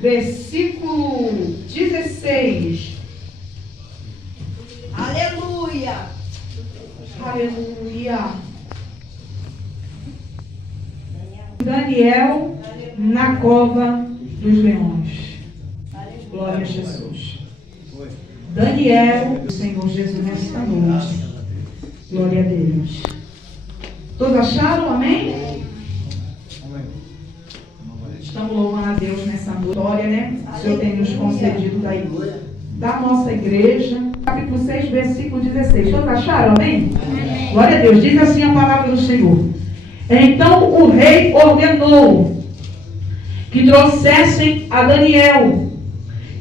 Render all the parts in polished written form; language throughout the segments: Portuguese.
versículo 16. Aleluia. Aleluia. Daniel na cova dos leões. Glória a Jesus. Daniel, o Senhor Jesus nesta noite. Glória a Deus. Todos acharam? Amém? Estamos louvando a Deus nessa glória, né? O Senhor tem nos concedido da nossa igreja. Capítulo 6, versículo 16. Todos acharam? Amém? Amém? Glória a Deus. Diz assim a palavra do Senhor. Então o rei ordenou que trouxessem a Daniel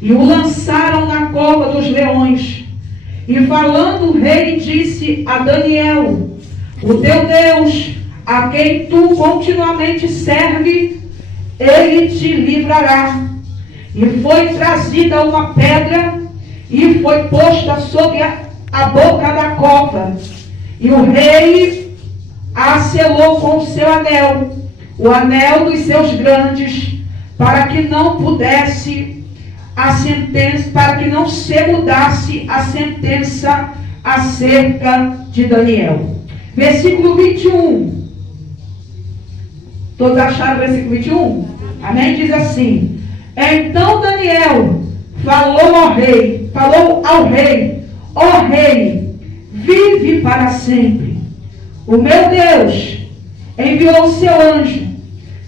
e o lançaram na cova dos leões. E falando o rei disse a Daniel: o teu Deus, a quem tu continuamente serve, ele te livrará. E foi trazida uma pedra e foi posta sobre a boca da cova. E o rei a selou com o seu anel, o anel dos seus grandes, para que não pudesse a sentença, para que não se mudasse a sentença acerca de Daniel. Versículo 21. Todos acharam o versículo 21? Amém? Diz assim: então Daniel falou ao rei: ó rei, vive para sempre. O meu Deus enviou o seu anjo,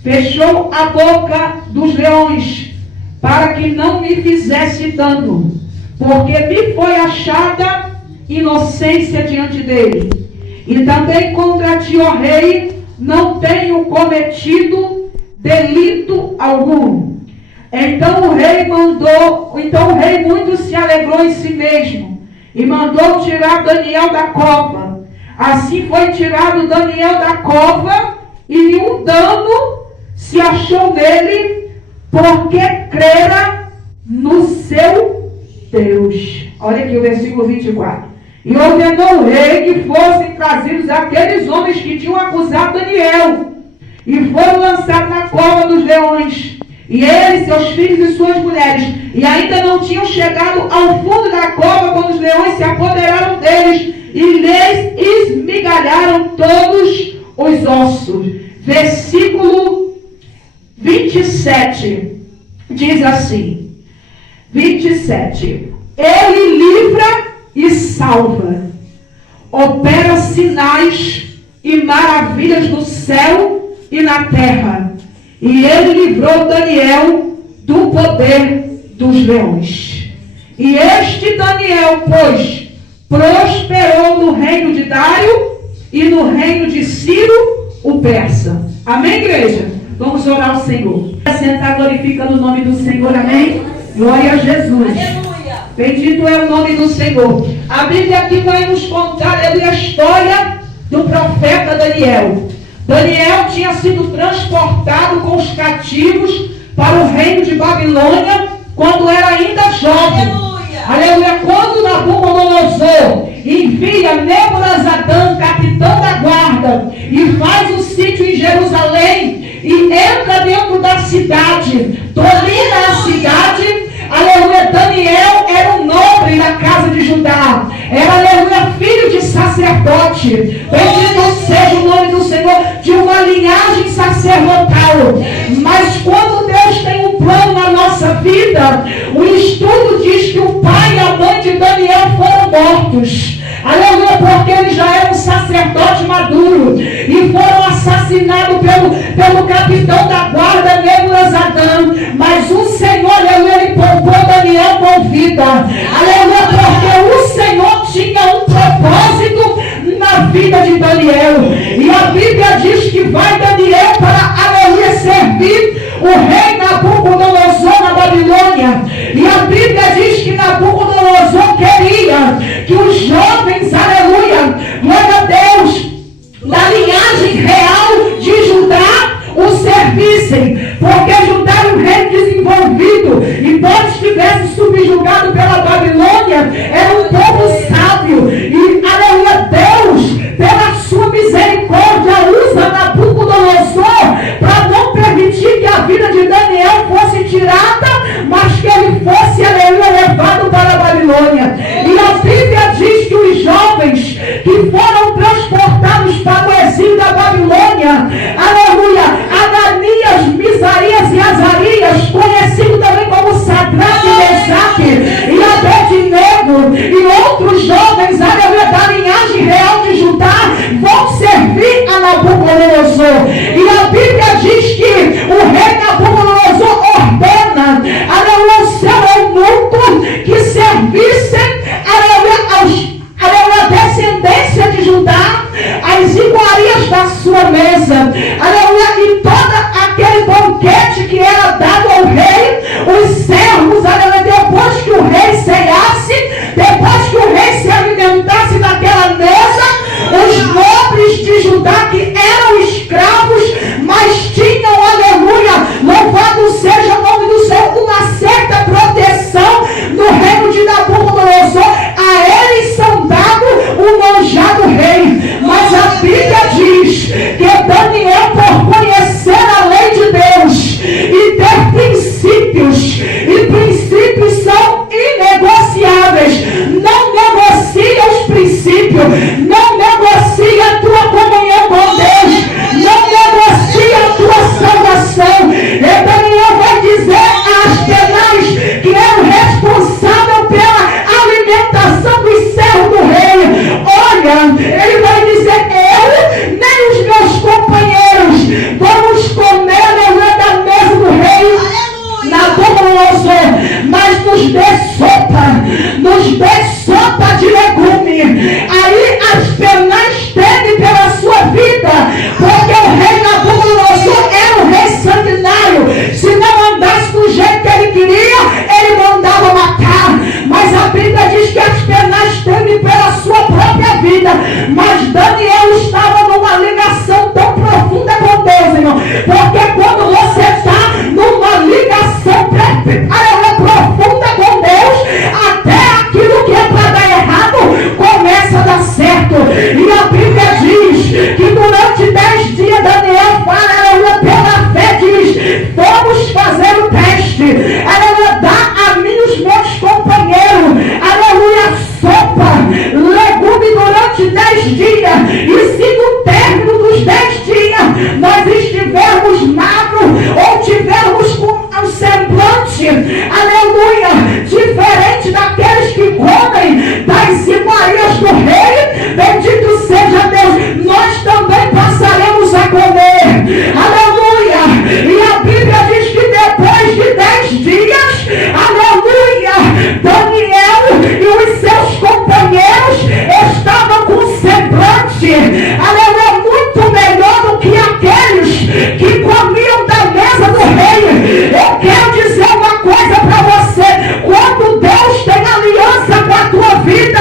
fechou a boca dos leões, para que não me fizesse dano, porque me foi achada inocência diante dele. E também contra ti, ó rei, não tenho cometido delito algum. Então o rei muito se alegrou em si mesmo, e mandou tirar Daniel da cova. Assim foi tirado Daniel da cova, e nenhum dano se achou nele, porque crera no seu Deus. Olha aqui o versículo 24. E ordenou o rei que fossem trazidos aqueles homens que tinham acusado Daniel, e foram lançados na cova dos leões. E ele, seus filhos e suas mulheres, e ainda não tinham chegado ao fundo da cova, quando os leões se apoderaram deles, e lhes esmigalharam todos os ossos. Versículo 27 diz assim: 27. Ele livra e salva, opera sinais e maravilhas no céu e na terra. E ele livrou Daniel do poder dos leões. E este Daniel, pois, prosperou no reino de Dário e no reino de Ciro, o persa. Amém, igreja? Vamos orar ao Senhor. Sentar glorificando o nome do Senhor. Amém? Glória a Jesus. Aleluia. Bendito é o nome do Senhor. A Bíblia aqui vai nos contar a história do profeta Daniel. Daniel tinha sido transportado com os cativos para o reino de Babilônia quando era ainda jovem. Aleluia. Quando Nabucodonosor envia Nebuzaradan, capitão da guarda, e faz o sítio em Jerusalém, e entra dentro da cidade, domina a cidade. Aleluia. Daniel era um nobre da casa de Judá, era, aleluia, filho de sacerdote. Bendito seja o nome do Senhor, de uma linhagem sacerdotal. Mas quando Deus tem um plano na nossa vida, o estudo diz que o pai e a mãe de Daniel foram mortos. Aleluia, porque ele já era um sacerdote maduro, e foram assassinados pelo capitão da guarda, Nebuzaradan. Mas o Senhor, aleluia, ele poupou Daniel com vida. Aleluia, porque o Senhor tinha um propósito na vida de Daniel. E a Bíblia diz que vai Daniel para, aleluia, servir o rei Nabucodonosor na Babilônia. E a Bíblia diz que Nabucodonosor queria que os jovens, aleluia, glória a Deus, da linhagem real de Judá o servissem, porque Judá era um reino desenvolvido, embora estivesse subjugado pela Babilônia, era um povo sábio. E, aleluia, Deus, pela sua misericórdia, usa Nabucodonosor para não permitir que a vida de Daniel fosse tirada banquete que era dado ao rei, os servos, aleluia, depois que o rei ceasse, depois que o rei se alimentasse daquela mesa, os nobres de Judá que eram escravos, mas tinham, aleluia, louvado seja o nome do Senhor, uma certa proteção no reino de Nabucodonosor, a eles são dados o manjar do rei. Mas a Bíblia diz que Daniel, por conhecer a lei de Deus e ter princípios, e princípios são inegociáveis, não negocia os princípios, não negocia a tua comunhão com Deus, não negocia a tua salvação. E Daniel vai dizer às penais que é o responsável pela alimentação dos servos do rei: olha, ele vai dizer, eu nem os meus companheiros vamos comer da mesa do rei Nabucodonosor, mas nos dê sopa de legume. Aí as penais temem pela sua vida, porque o rei Nabucodonosor era um rei sanguinário. Se não andasse do jeito que ele queria, ele mandava matar. Mas a Bíblia diz que as penais temem pela sua própria vida. Mas Daniel estava numa ligação tão profunda com Deus, irmão, porque quando você está numa ligação profunda com Deus, até aquilo que é para dar errado começa a dar certo. E a Bíblia diz que durante 10 dias Daniel fala, pela fé diz, vamos fazer o teste, dá a mim os meus companheiros, sopa, legume durante 10 dias, e se no término dos 10 dias nós estivermos magros ou tivermos com um semblante, diferente daqueles que comem das iguarias do rei, bendito seja Deus, nós também passaremos a comer, e a Bíblia diz que depois de 10 dias, Daniel e os seus companheiros estavam com um semblante, muito melhor do que aqueles que comiam da mesa do rei. Eu quero dizer uma coisa para você: quando Deus tem aliança com a tua vida,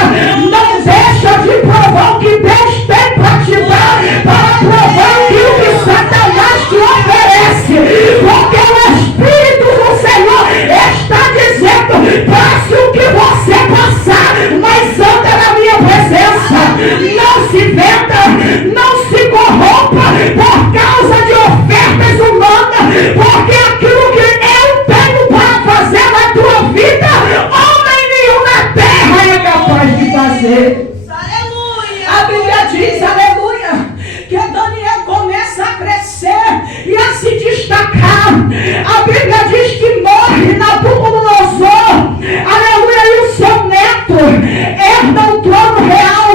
não deixa de provar o que Deus tem para te dar, para provar aquilo que Satanás te oferece, porque o Espírito do Senhor está dizendo: passe o que você passar, mas anda na minha presença, não se venda, não se corrompa por causa de ofertas humanas, porque aquilo que eu tenho para fazer na tua vida, homem nenhum na terra é capaz de fazer. Aleluia. A Bíblia diz, que Daniel começa a crescer e a se destacar. A Bíblia diz que morre Nabucodonosor, e o seu neto herda o trono real,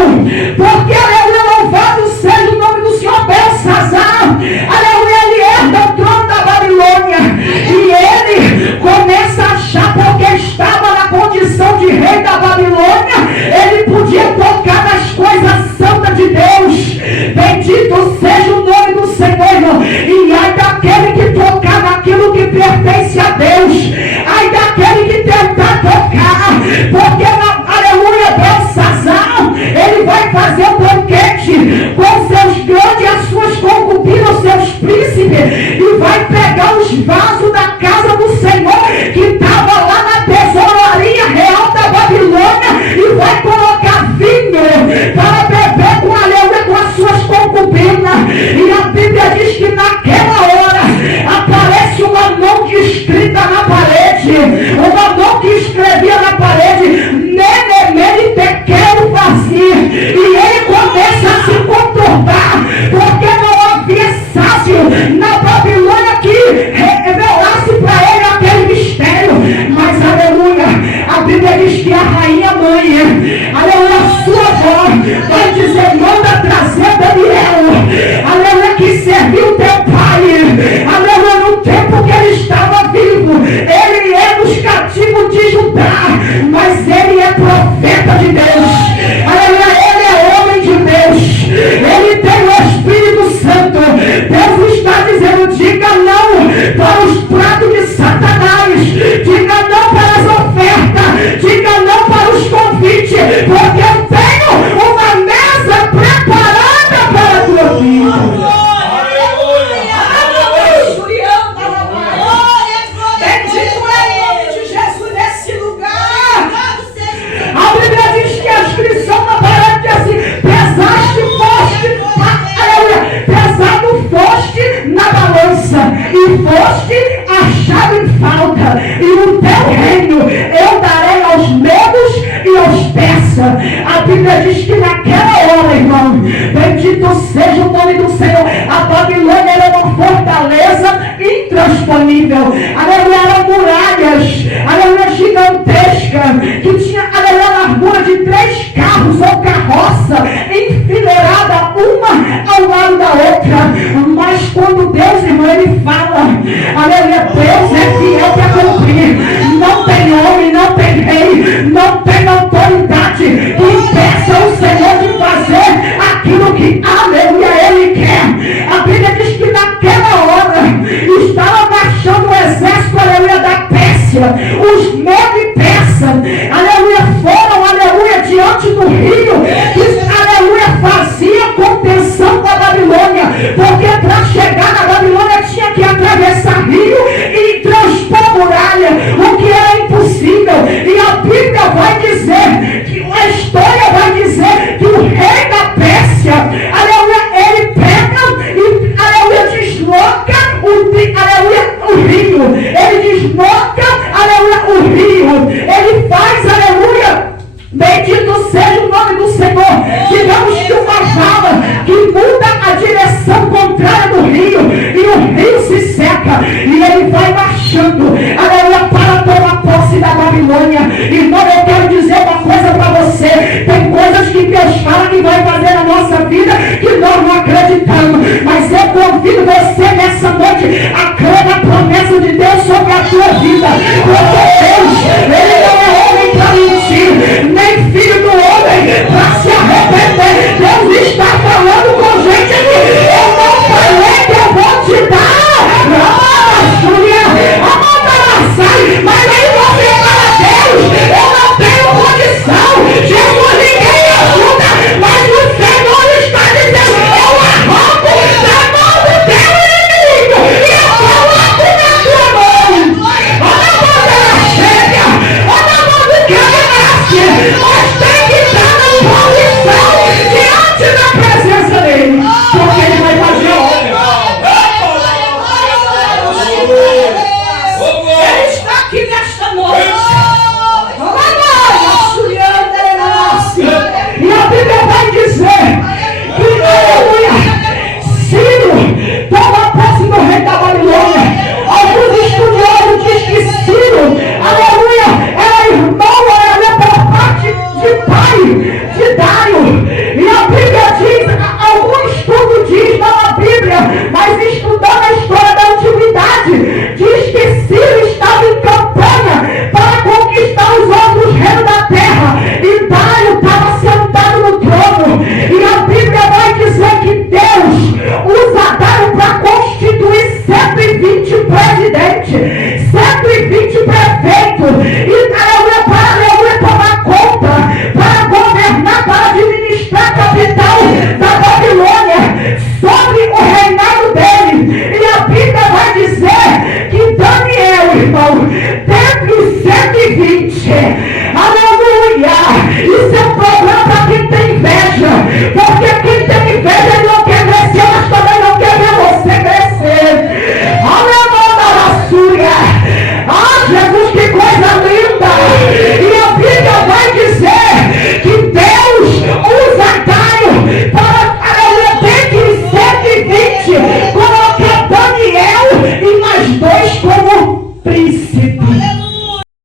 porque, louvado seja o nome do Senhor Belsazar, ele herda o trono da Babilônia, e ele começa a achar, porque estava na condição de rei da Babilônia, ele podia tocar nas coisas santas de Deus. Bendito seja o nome do Senhor, irmão. E ai daquele que tocar naquilo que pertence a Deus, ai daquele que tentar tocar, porque Belsazar, ele vai fazer um banquete com seus grandes, as suas concubinas, os seus príncipes, e vai pegar os vasos da casa do Senhor que estava lá na tesouraria real da Babilônia, e vai colocar vinho para beber com as suas concubinas. E a Bíblia diz que naquela hora aparece uma mão que escrita na parede, uma mão que escrevia na parede, Nene Tequel Vazir, e ele começa a se conturbar, porque não havia sábio na Babilônia que revelasse para ele aquele mistério. Mas a Bíblia diz que a rainha mãe, sua avó, vai dizer: manda trazer Daniel, que serviu teu pai, no tempo que ele estava vivo, ele ia nos foste achado em falta, e o teu reino eu darei aos medos e aos persas. A Bíblia diz que naquela hora, irmão, bendito seja o nome do Senhor, a Babilônia era uma fortaleza intransponível. Aleluia, eram muralhas, aleluia, gigantesca, que tinha, aleluia, a largura de 3 carros ou carroça, enfileirada uma ao lado da outra. Mas quando Deus, irmão, ele fala, aleluia, Deus é fiel para cumprir. Não tem homem, não tem rei, não tem autoridade que impeça o Senhor de fazer aquilo que, aleluia, ele quer. A Bíblia diz que naquela hora estava marchando o exército, aleluia, da Pérsia. Os medos persas, aleluia, foram, aleluia, diante do rio, que, aleluia, fazia contenção com a Babilônia, porque para chegar na Babilônia tinha que atravessar rio e transpor muralha, o que era impossível. E a Bíblia vai dizer, que a história vai dizer que o rei da Pérsia, aleluia, ele pega e, aleluia, desloca o rio, ele desloca, aleluia, o rio, ele faz, aleluia, bendito seja o nome do Senhor, digamos que uma vala que muda a direção contrária do rio, e o rio se seca, e ele vai marchando, aleluia, para tomar posse da Babilônia. Irmão, eu quero dizer uma coisa para você, tem coisas que Deus fala que vai fazer na nossa vida, que nós não acreditamos, mas eu convido você nessa noite a crer na promessa de Deus sobre a tua vida, porque Deus, ele não é homem para mentir, nem filho do homem para se arrepender. Deus está falando com gente aqui. Eu não falei que eu vou te dar mas aí você fala, Deus, eu não tenho condição, Jesus, ninguém me ajuda, mas o Senhor está dizendo, eu arranco da mão do teu inimigo e eu coloco na tua mão. Olha a mão dela chega, olha a mão do que ela nasce, mas tem que estar na posição diante da presença dele, porque ele vai fazer obra. Ele está aqui nesta noite. E a Bíblia vai dizer que, aleluia, Ciro toma posse do rei da Babilônia. Alguns estudiosos dizem que Ciro, aleluia, era irmão, aleluia, por parte de pai de Dário. E a Bíblia diz, algum estudo diz, não a Bíblia, mas estudando a história da antiguidade, diz que Ciro estava em campanha para conquistar os outros reinos da terra, e Dário estava sentado no trono. E a Bíblia vai dizer que Deus usa Dário para constituir 120 presidentes.